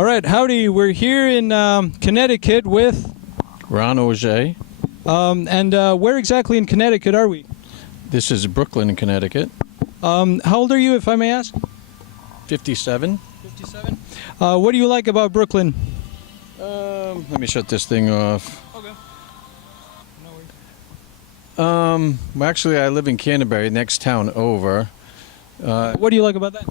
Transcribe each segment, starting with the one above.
All right, howdy. We're here in Connecticut with... Ron Auger. And where exactly in Connecticut are we? This is Brooklyn, Connecticut. How old are you, if I may ask? 57. 57. What do you like about Brooklyn? Let me shut this thing off. Okay. No worries. Well, actually, I live in Canterbury, next town over. What do you like about that?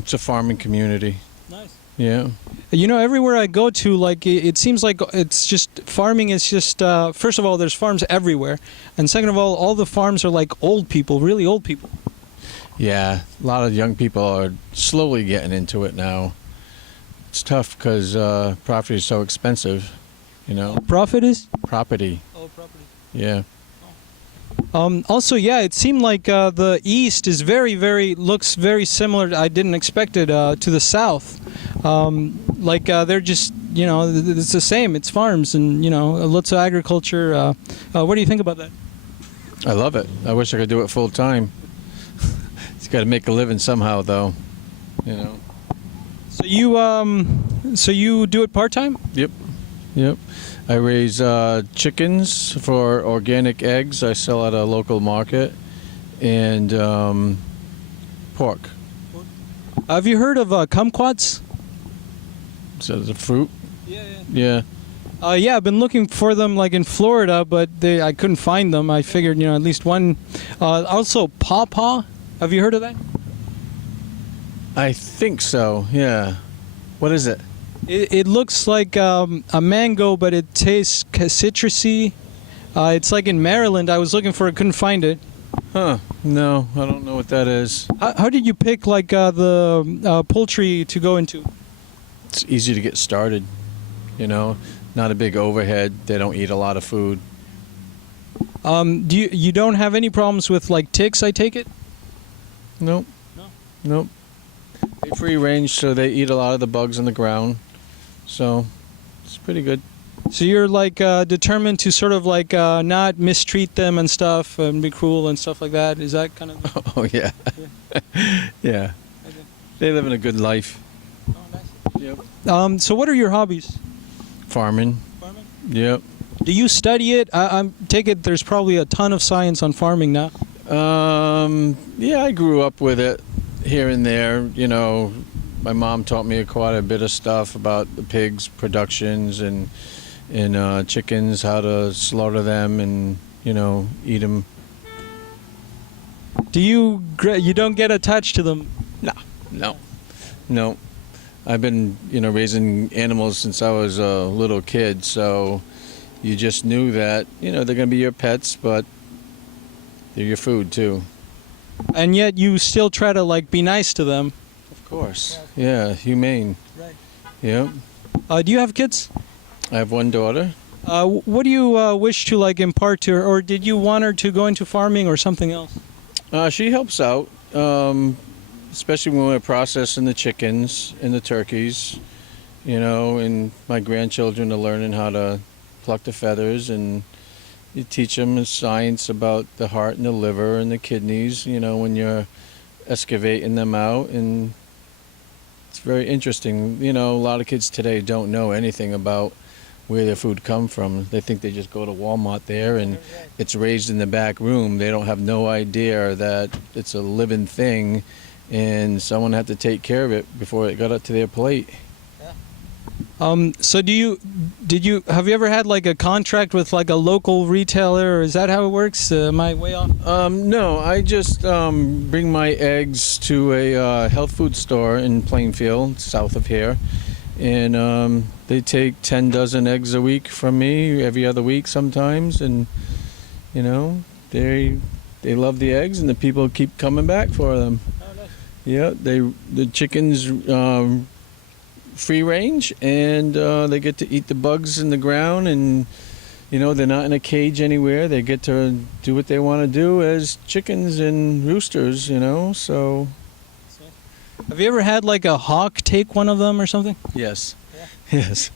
It's a farming community. Nice. Yeah. You know, everywhere I go to, like, it seems like it's just, farming is just, first of all, there's farms everywhere. And second of all the farms are like old people, really old people. Yeah, a lot of young people are slowly getting into it now. It's tough because property is so expensive, you know. Profit is? Property. Oh, property. Yeah. Also, yeah, it seemed like the East is looks very similar. I didn't expect it to the South. They're just, you know, it's the same. It's farms and, you know, lots of agriculture. What do you think about that? I love it. I wish I could do it full time. It's got to make a living somehow, though, you know. So you do it part-time? Yep. Yep. I raise chickens for organic eggs I sell at a local market, and pork. Have you heard of kumquats? Is that a fruit? Yeah. Yeah, I've been looking for them like in Florida, but I couldn't find them. I figured, you know, at least one. Also, pawpaw. Have you heard of that? I think so, yeah. What is it? It looks like a mango, but it tastes citrusy. It's like in Maryland. I was looking for it, couldn't find it. Huh. No, I don't know what that is. How did you pick like the poultry to go into? It's easy to get started, you know. Not a big overhead. They don't eat a lot of food. You don't have any problems with like ticks, I take it? Nope. No? Nope. They free range, so they eat a lot of the bugs on the ground. So it's pretty good. So you're like determined to sort of like not mistreat them and stuff and be cruel and stuff like that. Is that kind of? Oh yeah. Yeah. Okay. They live in a good life. Oh, nice. Yep. So what are your hobbies? Farming. Farming. Yep. Do you study it? I take it there's probably a ton of science on farming now. Yeah, I grew up with it here and there. You know, my mom taught me quite a bit of stuff about the pigs' productions and chickens, how to slaughter them and, you know, eat them. You don't get attached to them? No. I've been, you know, raising animals since I was a little kid, so you just knew that, you know, they're going to be your pets, but they're your food too. And yet you still try to like be nice to them. Of course. Yeah, humane. Right. Yep. Do you have kids? I have one daughter. What do you wish to like impart to her, or did you want her to go into farming or something else? She helps out, especially when we're processing the chickens and the turkeys, you know, and my grandchildren are learning how to pluck the feathers, and you teach them the science about the heart and the liver and the kidneys, you know, when you're excavating them out, and it's very interesting. You know, a lot of kids today don't know anything about where their food come from. They think they just go to Walmart there and it's raised in the back room. They don't have no idea that it's a living thing and someone had to take care of it before it got up to their plate. So have you ever had like a contract with like a local retailer, or is that how it works? Am I way off? No, I just bring my eggs to a health food store in Plainfield, south of here, and they take 10 dozen eggs a week from me, every other week sometimes, and you know, they love the eggs and the people keep coming back for them. Oh, nice. Yeah, the chickens free range, and they get to eat the bugs in the ground, and you know, they're not in a cage anywhere. They get to do what they want to do as chickens and roosters, you know. So have you ever had like a hawk take one of them or something? Yes. Yeah. Yes.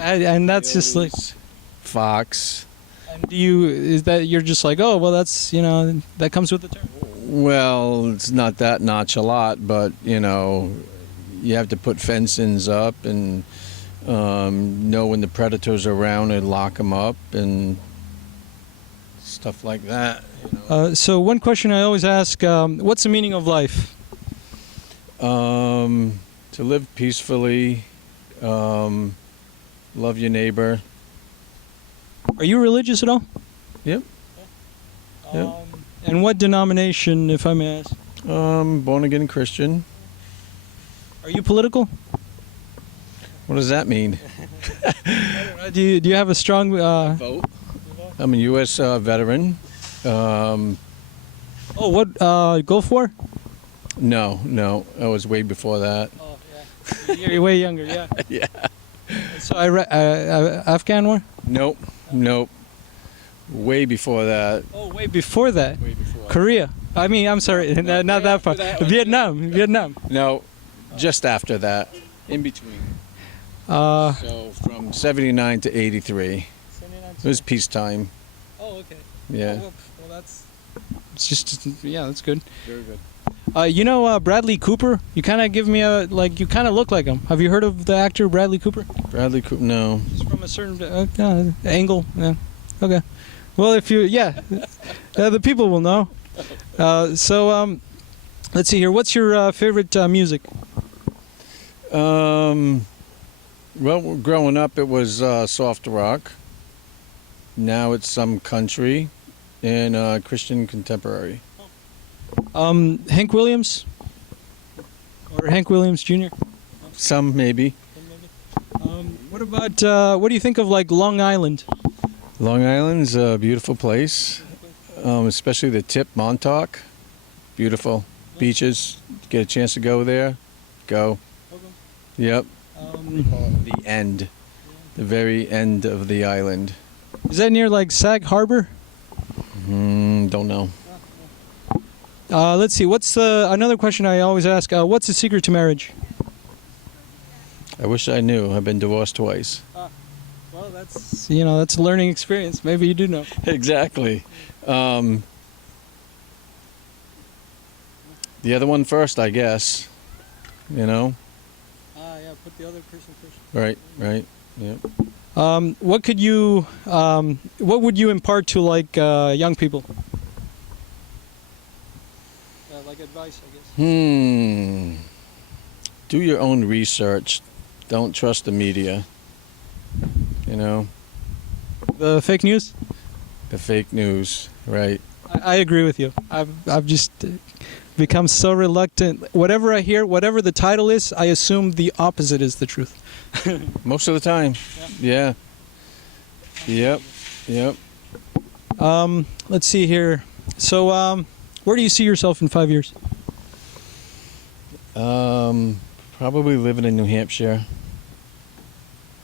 And that's just like fox. And is that you're just like, oh well, that's, you know, that comes with the territory? Well, it's not that notch a lot, but you know, you have to put fencings up and know when the predators are around and lock them up and stuff like that. You know. So one question I always ask, what's the meaning of life? To live peacefully, love your neighbor. Are you religious at all? Yep. Yep. And what denomination, if I may ask? Born again Christian. Are you political? What does that mean? Do you have a strong Vote. I'm a U.S. Veteran. what Gulf War? No, I was way before that. Oh yeah, you're way younger. Yeah. Yeah. So Afghan War? Nope. Way before that. Oh, way before that. Way before. Korea. I mean, I'm sorry, not that far. Vietnam. No, just after that. In between. Uh, So from 79 to 83. It was peacetime. Oh, okay. Yeah. Well, that's. It's just that's good. Very good. You know Bradley Cooper? You kind of give me you kind of look like him. Have you heard of the actor Bradley Cooper? Bradley Cooper, no. He's from a certain angle. Yeah. Okay. Well, if you, the people will know. So let's see here. What's your favorite music? Well, growing up it was soft rock. Now it's some country and Christian contemporary. Hank Williams? Or Hank Williams Jr.? Some maybe. What about, what do you think of like Long Island? Long Island's a beautiful place, especially the tip, Montauk. Beautiful. Beaches. Get a chance to go there, go. Yep. The end. The very end of the island. Is that near like Sag Harbor? Don't know. Let's see. What's another question I always ask? What's the secret to marriage? I wish I knew. I've been divorced twice. Well, that's that's a learning experience. Maybe you do know. Exactly. The other one first, I guess. You know. Yeah. Put the other person first. Right. Yep. What would you impart to like young people? Like advice, I guess. Do your own research. Don't trust the media. You know. The fake news? The fake news, right. I agree with you. I've just become so reluctant. Whatever I hear, whatever the title is, I assume the opposite is the truth. Most of the time. Yeah. Yep. Let's see here. So, where do you see yourself in 5 years? Probably living in New Hampshire.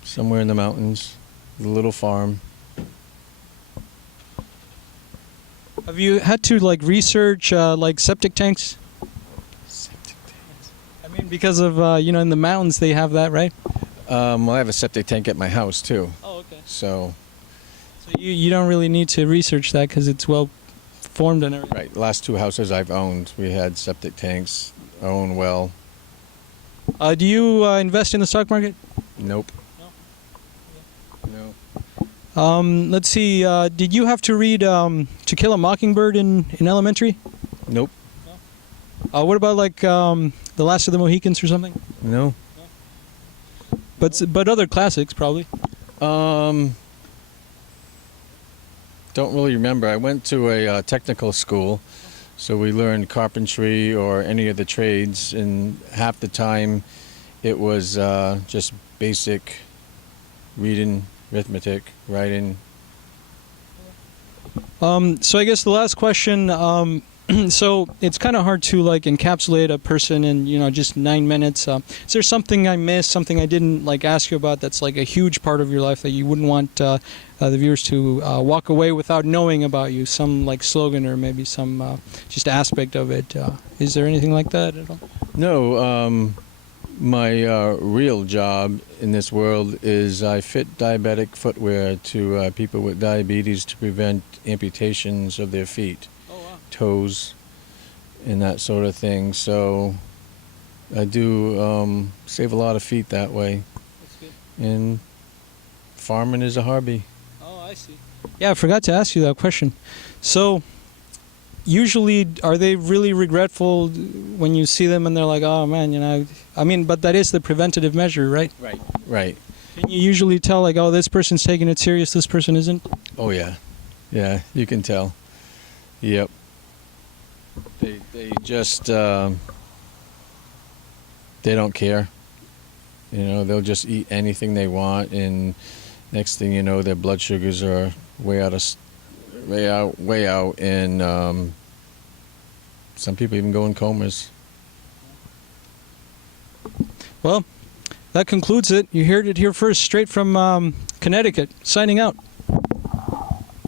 Somewhere in the mountains. With a little farm. Have you had to like research like septic tanks? Septic tanks. I mean, because of in the mountains they have that, right? Well, I have a septic tank at my house too. Oh, okay. So you don't really need to research that because it's well formed and everything. right, last two houses I've owned, we had septic tanks. I own well. Do you invest in the stock market? Nope. No. No. Let's see. Did you have to read To Kill a Mockingbird in elementary? Nope. What about like The Last of the Mohicans or something? No. But other classics probably. Don't really remember. I went to a technical school, so we learned carpentry or any of the trades, and half the time it was just basic reading, arithmetic, writing. So I guess the last question. So it's kind of hard to like encapsulate a person in just 9 minutes. Is there something I missed, something I didn't like ask you about that's like a huge part of your life that you wouldn't want the viewers to walk away without knowing about you? Some like slogan or maybe some just aspect of it. Is there anything like that at all? No. My real job in this world is I fit diabetic footwear to people with diabetes to prevent amputations of their feet. Toes and that sort of thing. So I do save a lot of feet that way. That's good. And farming is a hobby. Oh, I see. Yeah, I forgot to ask you that question. So, usually, are they really regretful when you see them and they're like, oh man, I mean, but that is the preventative measure, right? Right. Can you usually tell, like, oh, this person's taking it serious, this person isn't? Oh yeah. Yeah, you can tell. Yep. They just they don't care. They'll just eat anything they want, and next thing you know, their blood sugars are way out, and some people even go in comas. Well, that concludes it. You heard it here first, straight from Connecticut. Signing out.